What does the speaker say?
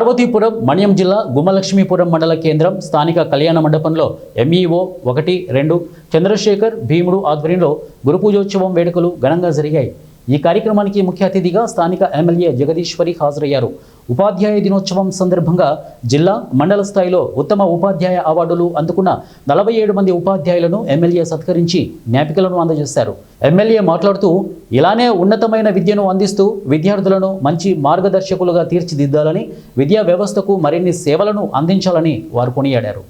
పార్వతీపురం మన్యం జిల్లా గుమ్మలక్ష్మీపురం మండల కేంద్రం స్థానిక కళ్యాణ మండపంలో ఎంఈఓ 1, 2 చంద్రశేఖర్ భీముడు ఆధ్వర్యంలో గురుపూజోత్సవం వేడుకలు ఘనంగా జరిగాయి। ఈ కార్యక్రమానికి ముఖ్య అతిథిగా స్థానిక ఎమ్మెల్యే జగదీశ్వరి హాజరయ్యారు। ఉపాధ్యాయ దినోత్సవం సందర్భంగా జిల్లా మండల స్థాయిలో ఉత్తమ ఉపాధ్యాయ అవార్డులు అందుకున్న 47 మంది ఉపాధ్యాయులను ఎమ్మెల్యే సత్కరించి జ్ఞాపికలను అందజేశారు। ఎమ్మెల్యే మాట్లాడుతూ ఇలానే ఉన్నతమైన విద్యను అందిస్తూ విద్యార్థులను మంచి మార్గదర్శకులుగా తీర్చిదిద్దాలని, విద్యా వ్యవస్థకు మరిన్ని సేవలను అందించాలని వారు కొనియాడారు।